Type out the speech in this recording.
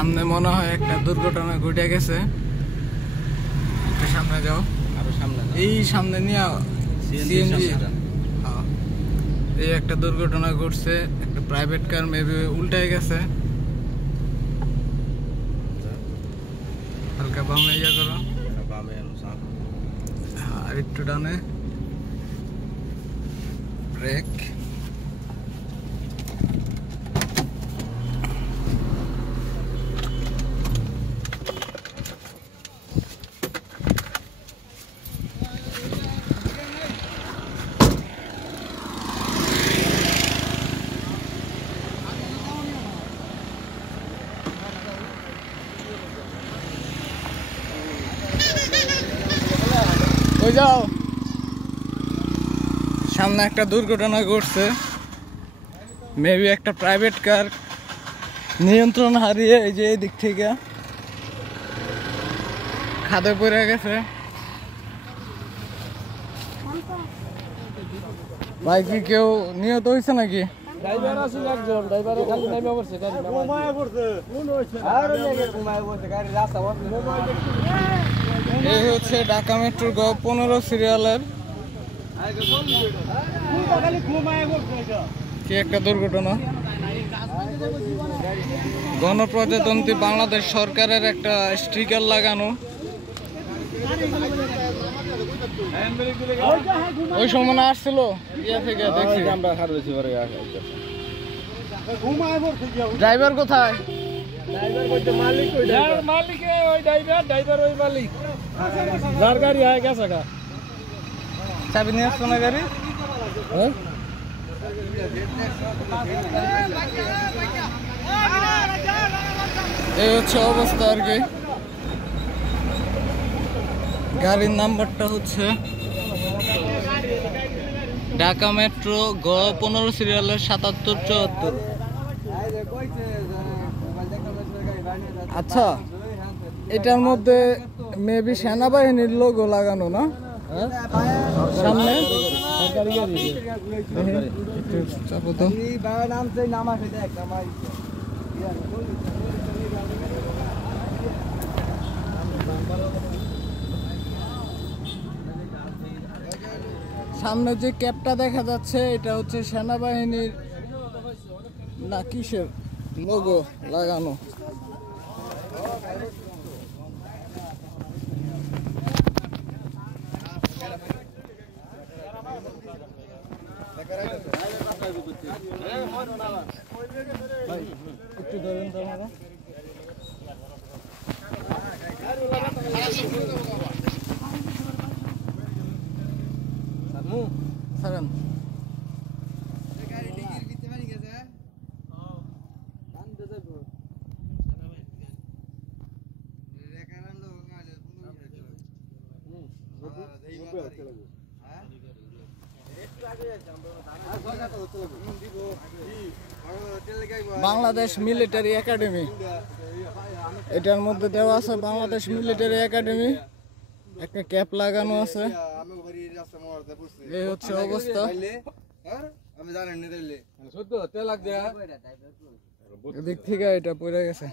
সামনে মনে হয় একটা দুর্ঘটনা ঘটে গেছে। সামনে যাও, আরো সামনে এই সামনে নিয়ে সিএনজি। এই একটা দুর্ঘটনা ঘটছে, একটা প্রাইভেট কার মেবি উল্টে গেছে। হালকা বামে ইয়া করো, আর একটু ডানে ব্রেক। ওই যাও, সামনে একটা দুর্ঘটনা ঘটছে। মেবি একটা প্রাইভেট কার নিয়ন্ত্রণ হারিয়ে এই যে এই দিক থেকে খাদে পড়ে গেছে। ভাই কি কেউ নিহত হয়েছে নাকি? ড্রাইভার আছে একজন, ড্রাইভারে খালি নামে পড়ছে, গাড়ি ঘুমায় পড়ছে। কোন হইছে? আর লেগে ঘুমায় পড়ছে, গাড়ি রাস্তা বন্ধ। এই হচ্ছে ঢাকা মেট্রোর গ15 সিরিয়ালের কি একটা দুর্ঘটনা। গণপ্রজাতন্ত্রী বাংলাদেশ সরকারের একটা স্টিকার লাগানো। ওই সময় না আসছিল ইয়া থেকে দেখছি আমরা। ড্রাইভার কোথায়? মালিক ওই ড্রাইভার, ড্রাইভার ওই মালিক, যার গাড়ি হয় গেছে গা। চাবি নিয়ে আসছো না গাড়ি? এই হচ্ছে অবস্থা আর কি। গাড়ির নাম্বারটা হচ্ছে ঢাকা মেট্রো গ15 সিরিয়ালের 7774। আচ্ছা, এটার মধ্যে মেবি সেনাবাহিনীর লোগো লাগানো না সামনে? চাপো তো। সামনে যে ক্যাপটা দেখা যাচ্ছে এটা হচ্ছে সেনাবাহিনীর না কিসের লোগো লাগানো। একটু ধরেন তো আপনারা। ছাড়েন। বাংলাদেশ মিলিটারি একাডেমি, এটার মধ্যে দেওয়া আছে বাংলাদেশ মিলিটারি একাডেমি। একটা ক্যাপ লাগানো আছে। এই হচ্ছে অবস্থা। এদিক থেকে এটা পড়ে গেছে।